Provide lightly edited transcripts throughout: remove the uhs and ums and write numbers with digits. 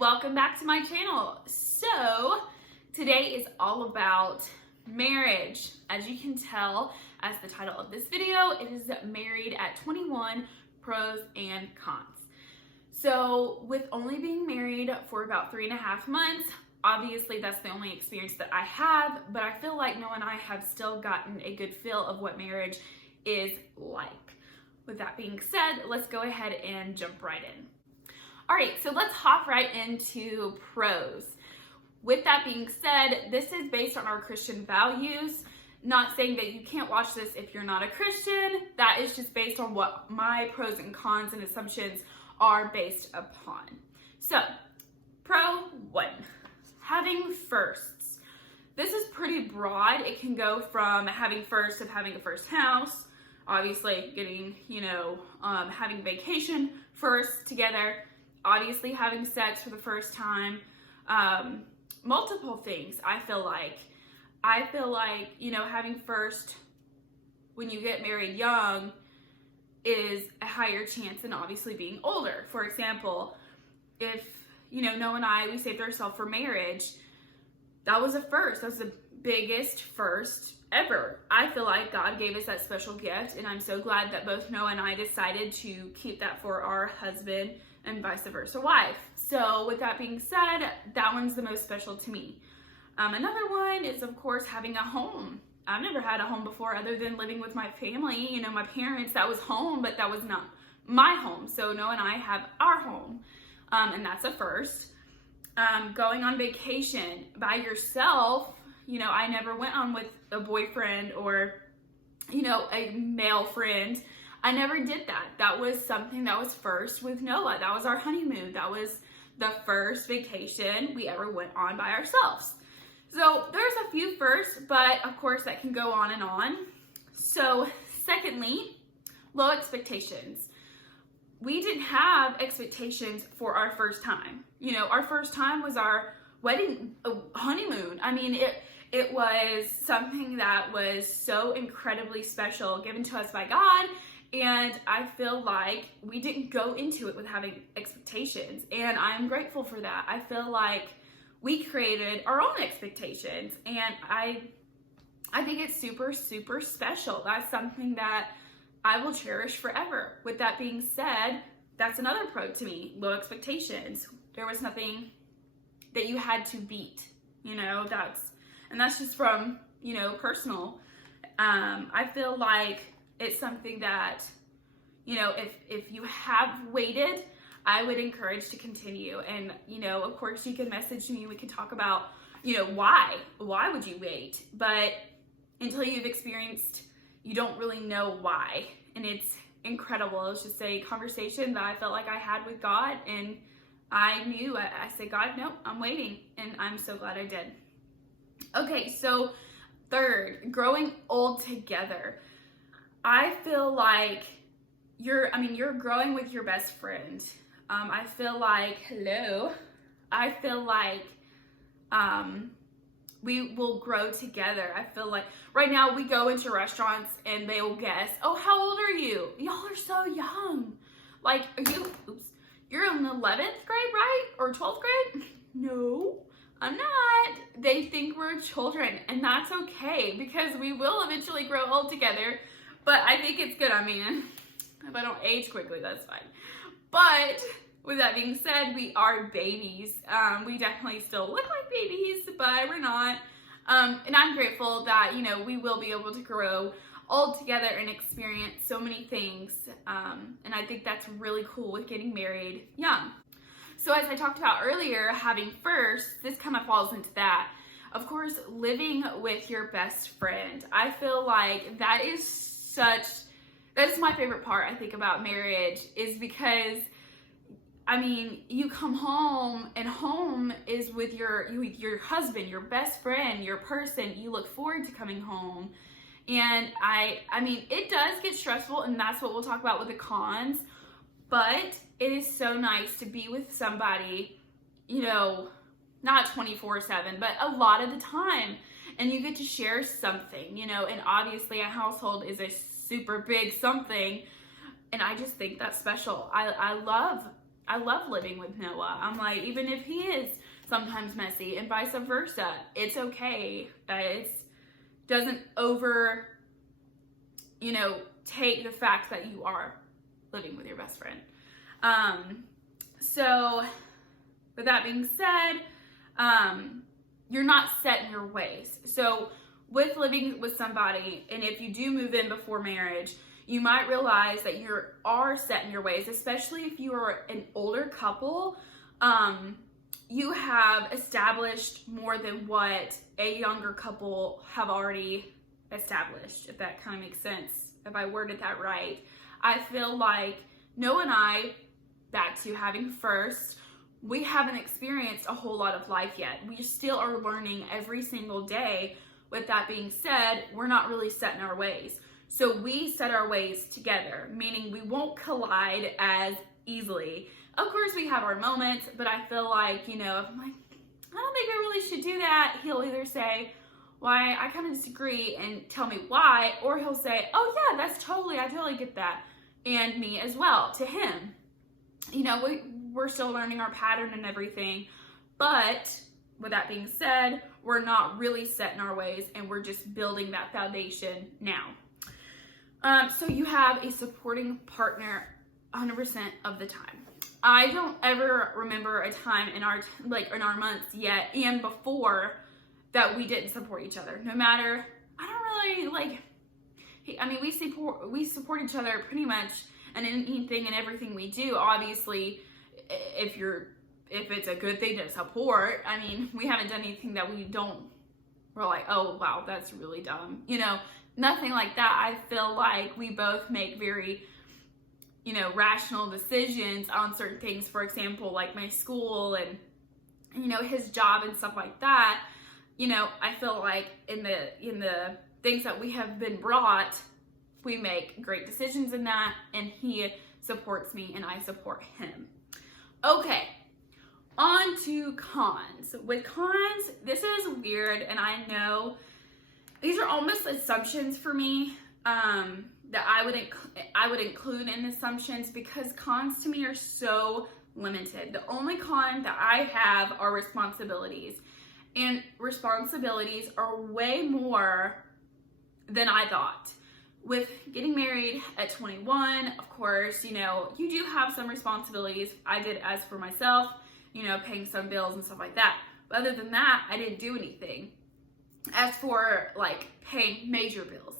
welcome back to my channel. So today is all about marriage. As you can tell, as the title of this video, it is Married at 21, Pros and Cons. So with only being married for about 3.5 months, obviously that's the only experience that I have, but I feel like Noah and I have still gotten a good feel of what marriage is like. With that being said, let's go ahead and jump right in. All right, so let's hop right into pros. With that being said, this is based on our Christian values. Not saying that you can't watch this if you're not a Christian. That is just based on what my pros and cons and assumptions are based upon. So, pro 1, having firsts. This is pretty broad. It can go from having first of having a first house, obviously getting, having vacation first together, obviously having sex for the first time, multiple things. I feel like, having first when you get married young is a higher chance than obviously being older. For example, if, Noah and I, we saved ourselves for marriage, that was a first. That was the biggest first ever. I feel like God gave us that special gift, and I'm so glad that both Noah and I decided to keep that for our husband and vice versa wife. So with that being said, that one's the most special to me. Another one is, of course, having a home. I've never had a home before other than living with my family. My parents, that was home, but that was not my home. So Noah and I have our home, and that's a first. Going on vacation by yourself, I never went on with a boyfriend or, a male friend. I never did that. That was something that was first with Noah. That was our honeymoon. That was the first vacation we ever went on by ourselves. So there's a few firsts, but of course that can go on and on. So secondly, low expectations. We didn't have expectations for our first time. Our first time was our wedding honeymoon. I mean, it was something that was so incredibly special, given to us by God. And I feel like we didn't go into it with having expectations. And I'm grateful for that. I feel like we created our own expectations. And I think it's super, super special. That's something that I will cherish forever. With that being said, that's another pro to me, low expectations. There was nothing that you had to beat, that's just from, personal. I feel like it's something that, if you have waited, I would encourage to continue. And, of course you can message me, we can talk about, why would you wait? But until you've experienced, you don't really know why. And it's incredible. It's just a conversation that I felt like I had with God, and I knew, I said, God, no, I'm waiting. And I'm so glad I did. Okay, so third, growing old together. I feel like you're growing with your best friend. I feel like, we will grow together. I feel like right now we go into restaurants and they will guess, oh, how old are you? Y'all are so young. Like, you're in the 11th grade, right? Or 12th grade? No, I'm not. They think we're children, and that's okay because we will eventually grow old together. But I think it's good. I mean, if I don't age quickly, that's fine. But with that being said, we are babies. We definitely still look like babies, but we're not. And I'm grateful that, we will be able to grow old together and experience so many things. And I think that's really cool with getting married young. So as I talked about earlier, having first, this kind of falls into that. Of course, living with your best friend. I feel like that is my favorite part, I think, about marriage, is because you come home, and home is with your husband, your best friend, your person. You look forward to coming home. And it does get stressful, and that's what we'll talk about with the cons, but it is so nice to be with somebody, not 24/7, but a lot of the time. And you get to share something, and obviously a household is a super big something. And I just think that's special. I love I love living with Noah. I'm like, even if he is sometimes messy and vice versa, it's okay. It doesn't take the fact that you are living with your best friend. So with that being said, you're not set in your ways. So with living with somebody, and if you do move in before marriage, you might realize that you are set in your ways, especially if you are an older couple. You have established more than what a younger couple have already established, if that kind of makes sense, if I worded that right. I feel like Noah and I, back to having first, we haven't experienced a whole lot of life yet. We still are learning every single day. With that being said, we're not really set in our ways. So we set our ways together, meaning we won't collide as easily. Of course, we have our moments, but I feel like, if I'm like, I don't think I really should do that, he'll either say, why, I kind of disagree, and tell me why, or he'll say, oh yeah, I totally get that, and me as well, to him. We're still learning our pattern and everything, but with that being said, we're not really set in our ways, and we're just building that foundation now. So you have a supporting partner 100% of the time. I don't ever remember a time in our months yet and before that we didn't support each other. No matter, we support each other pretty much in anything and everything we do. Obviously, if it's a good thing to support, we haven't done anything that we're like, oh wow, that's really dumb. Nothing like that. I feel like we both make very, rational decisions on certain things. For example, like my school and, his job and stuff like that. I feel like in the things that we have been brought, we make great decisions in that, and he supports me and I support him. Okay, on to cons. With cons, this is weird, and I know these are almost assumptions for me that I would include in assumptions, because cons to me are so limited. The only con that I have are responsibilities, and responsibilities are way more than I thought. With getting married at 21, of course, you do have some responsibilities. I did as for myself, paying some bills and stuff like that. But other than that, I didn't do anything. As for paying major bills.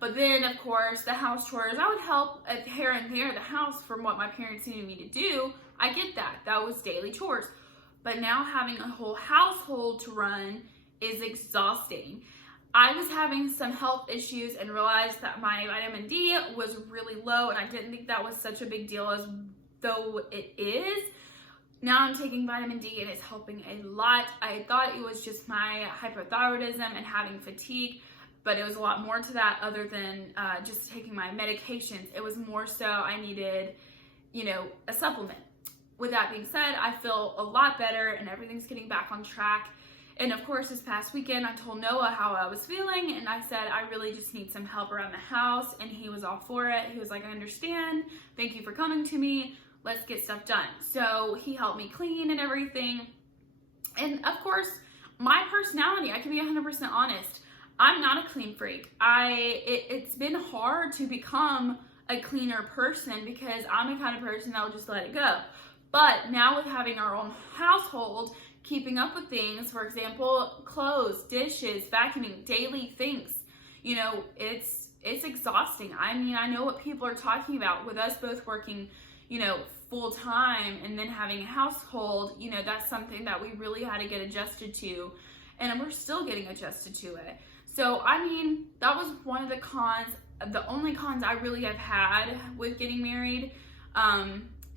But then, of course, the house chores, I would help here and there the house from what my parents needed me to do. I get that. That was daily chores. But now having a whole household to run is exhausting. I was having some health issues and realized that my vitamin D was really low, and I didn't think that was such a big deal as though it is. Now I'm taking vitamin D and it's helping a lot. I thought it was just my hypothyroidism and having fatigue, but it was a lot more to that other than just taking my medications. It was more so I needed, a supplement. With that being said, I feel a lot better and everything's getting back on track. And of course, this past weekend, I told Noah how I was feeling, and I said, I really just need some help around the house, and he was all for it. He was like, I understand. Thank you for coming to me. Let's get stuff done. So he helped me clean and everything. And of course, my personality, I can be 100% honest. I'm not a clean freak. It's been hard to become a cleaner person because I'm the kind of person that will just let it go. But now with having our own household, keeping up with things, for example, clothes, dishes, vacuuming, daily things, it's exhausting. I know what people are talking about with us both working, full time and then having a household, that's something that we really had to get adjusted to, and we're still getting adjusted to it. So, that was one of the cons, the only cons I really have had with getting married,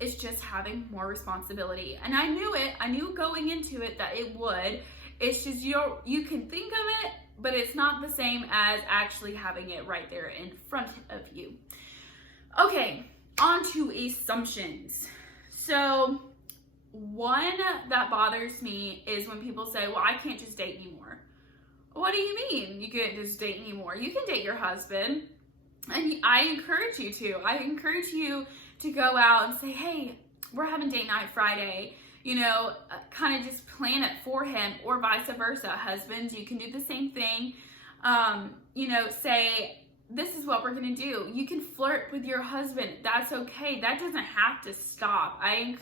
is just having more responsibility. And I knew going into it that it would. It's just, you can think of it, but it's not the same as actually having it right there in front of you. Okay, on to assumptions. So, one that bothers me is when people say, well, I can't just date anymore. What do you mean you can't just date anymore? You can date your husband, and I encourage you to. I encourage you to go out and say, hey, we're having date night Friday, kind of just plan it for him, or vice versa. Husbands, you can do the same thing. Say, this is what we're going to do. You can flirt with your husband. That's okay. That doesn't have to stop. I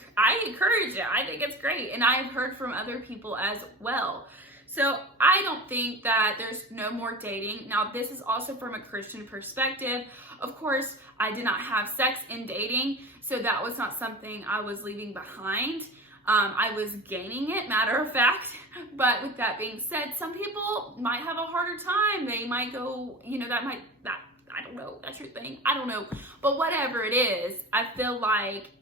encourage it. I think it's great. And I have heard from other people as well. So I don't think that there's no more dating. Now, this is also from a Christian perspective. Of course, I did not have sex in dating, so that was not something I was leaving behind. I was gaining it, matter of fact. But with that being said, some people might have a harder time. They might go, I don't know, that's your thing. I don't know. But whatever it is, I feel like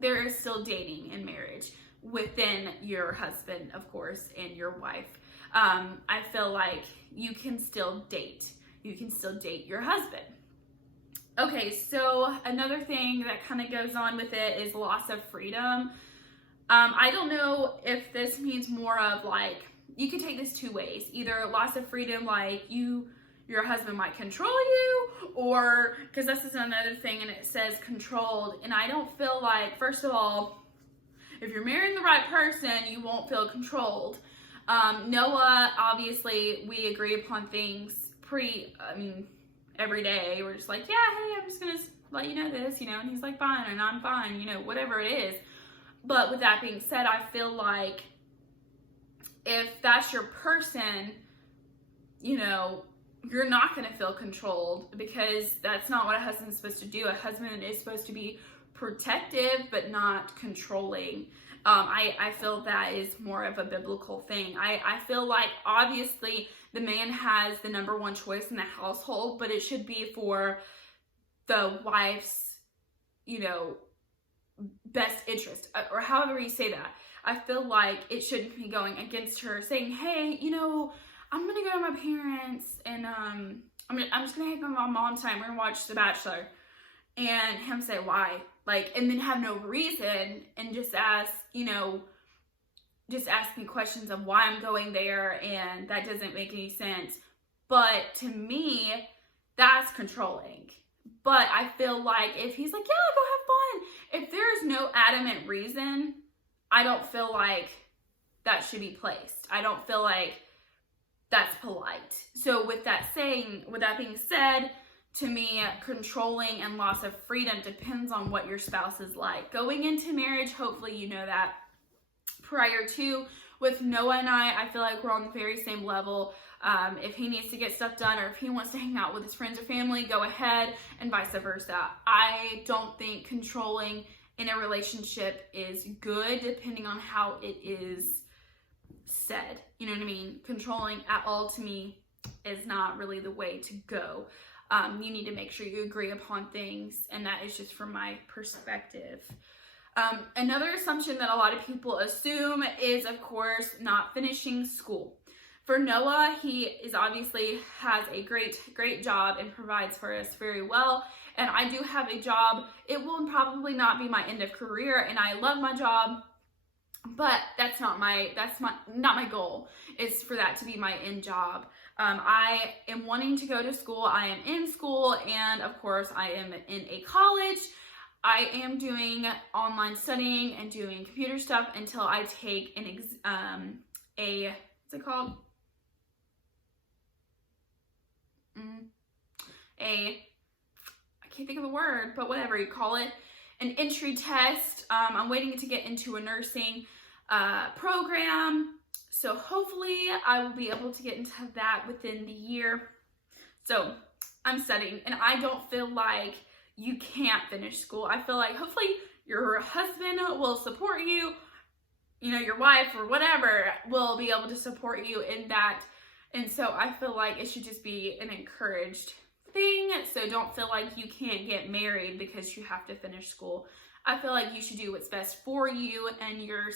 there is still dating in marriage within your husband, of course, and your wife. I feel like you can still date. You can still date your husband. Okay, so another thing that kind of goes on with it is loss of freedom. I don't know if this means more of like, you can take this two ways. Either loss of freedom, like your husband might control you, or, because this is another thing and it says controlled. And I don't feel like, first of all, if you're marrying the right person, you won't feel controlled. Noah, obviously, we agree upon things every day. We're just like, yeah, hey, I'm just going to let you know this, and he's like, fine, and I'm fine, whatever it is. But with that being said, I feel like if that's your person, you're not going to feel controlled, because that's not what a husband's supposed to do. A husband is supposed to be protective, but not controlling. I feel that is more of a biblical thing. I feel like obviously the man has the number one choice in the household, but it should be for the wife's, best interest, or however you say that. I feel like it shouldn't be going against her, saying, hey, I'm gonna go to my parents, and I'm just gonna hang with my mom tonight. We're gonna watch The Bachelor, and him say why, and then have no reason, and just ask me questions of why I'm going there, and that doesn't make any sense. But to me, that's controlling. But I feel like if he's like, yeah, go have fun, if there's no adamant reason, I don't feel like that should be placed. I don't feel like that's polite. So with that being said, to me, controlling and loss of freedom depends on what your spouse is like. Going into marriage, hopefully you know that. Prior to, with Noah and I feel like we're on the very same level. If he needs to get stuff done, or if he wants to hang out with his friends or family, go ahead, and vice versa. I don't think controlling in a relationship is good, depending on how it is said. You know what I mean? Controlling at all, to me, is not really the way to go. You need to make sure you agree upon things, and that is just from my perspective. Another assumption that a lot of people assume is, of course, not finishing school. For Noah, he is obviously has a great job and provides for us very well. And I do have a job. It will probably not be my end of career, and I love my job, but that's not my goal. Is for that to be my end job. I am wanting to go to school. I am in school, and of course, I am in a college. I am doing online studying and doing computer stuff until I take what's it called? I can't think of the word, but whatever you call it, an entry test. I'm waiting to get into a nursing program, so hopefully I will be able to get into that within the year. So I'm studying, and I don't feel like you can't finish school. I feel like hopefully your husband will support you, your wife or whatever will be able to support you in that. And so I feel like it should just be an encouraged thing. So don't feel like you can't get married because you have to finish school. I feel like you should do what's best for you and your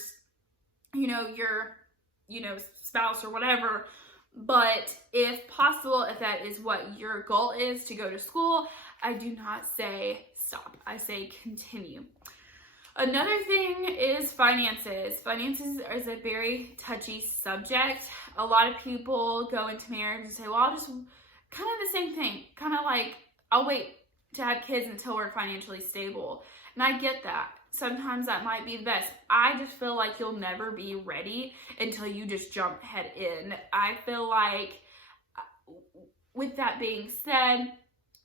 spouse or whatever. But if possible, if that is what your goal is, to go to school, I do not say stop. I say continue. Another thing is finances. Finances is a very touchy subject. A lot of people go into marriage and say, well, I'll just, kind of the same thing. Kind of like, I'll wait to have kids until we're financially stable. And I get that. sometimes that might be the best. I just feel like you'll never be ready until you just jump head in. I feel like, with that being said,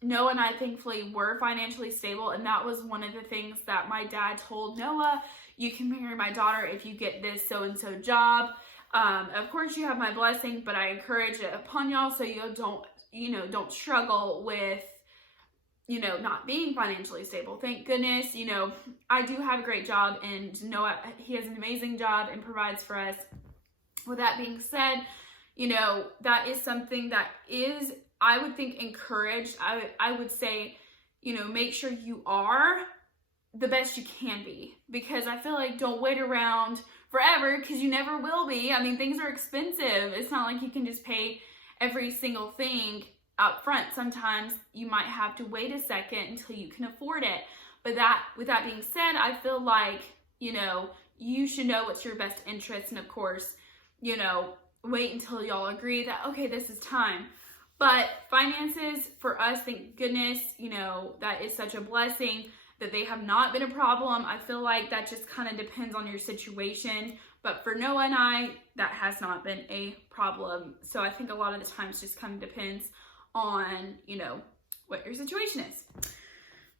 Noah and I thankfully were financially stable, and that was one of the things that my dad told Noah: you can marry my daughter if you get this so-and-so job. Of course you have my blessing, but I encourage it upon y'all so you don't struggle with, not being financially stable. Thank goodness, I do have a great job, and Noah, he has an amazing job and provides for us. With that being said, that is something that is, I would think, encouraged. I would say, make sure you are the best you can be, because I feel like don't wait around forever, because you never will be. I mean, things are expensive. It's not like you can just pay every single thing up front. Sometimes you might have to wait a second until you can afford it. But with that being said, I feel like, you should know what's your best interest, and of course, wait until y'all agree that, okay, this is time. But finances for us, thank goodness, that is such a blessing that they have not been a problem. I feel like that just kind of depends on your situation. But for Noah and I, that has not been a problem. So I think a lot of the times just kind of depends on, what your situation is.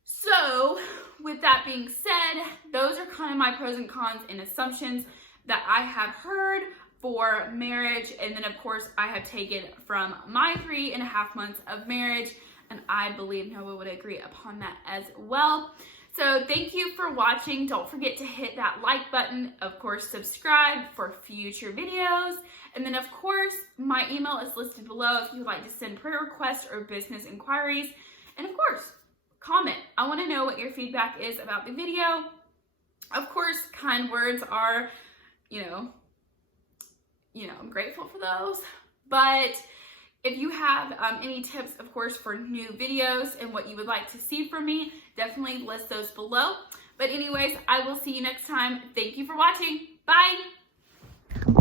So with that being said, those are kind of my pros and cons and assumptions that I have heard for marriage. And then of course I have taken from my 3.5 months of marriage, and I believe Noah would agree upon that as well. So thank you for watching. Don't forget to hit that like button. Of course, subscribe for future videos. And then of course, my email is listed below if you'd like to send prayer requests or business inquiries. And of course, comment. I want to know what your feedback is about the video. Of course, kind words are, I'm grateful for those. But if you have any tips, of course, for new videos and what you would like to see from me, definitely list those below. But anyways, I will see you next time. Thank you for watching. Bye.